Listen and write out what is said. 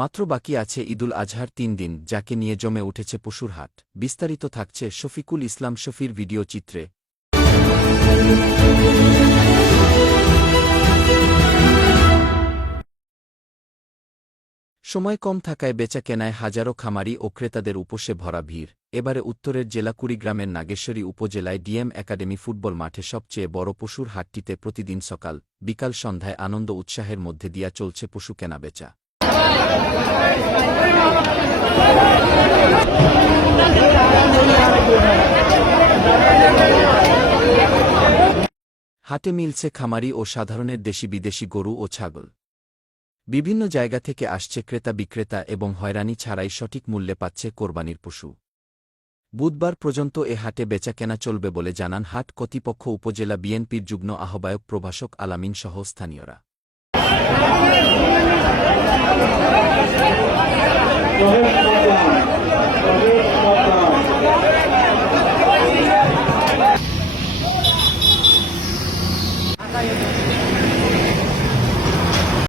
মাত্র বাকি আছে ঈদুল আজহার ৩ দিন, যাকে নিয়ে জমে উঠেছে পশুর হাট। বিস্তারিত থাকছে শফিকুল ইসলাম শফির ভিডিও চিত্রে। সময় কম থাকায় বেচাকেনায় হাজারো খামারি ও ক্রেতাদের উপসে ভরা ভিড়। এবারে উত্তরের জেলা কুড়িগ্রামের নাগেশ্বরী উপজেলায় ডিএম একাডেমি ফুটবল মাঠে সবচেয়ে বড় পশুর হাটটিতে প্রতিদিন সকাল বিকাল সন্ধ্যায় আনন্দ উৎসাহের মধ্যে দিয়া চলছে পশু কেনাবেচা। হাটে মিলছে খামারি ও সাধারণের দেশি বিদেশি গরু ও ছাগল। বিভিন্ন জায়গা থেকে আসছে ক্রেতা বিক্রেতা এবং হয়রানি ছাড়াই সঠিক মূল্যে পাচ্ছে কোরবানির পশু। বুধবার পর্যন্ত এ হাটে বেচাকেনা চলবে বলে জানান হাট কর্তৃপক্ষ উপজেলা বিএনপির যুগ্ম আহ্বায়ক প্রভাষক আলামিন সহ স্থানীয়রা।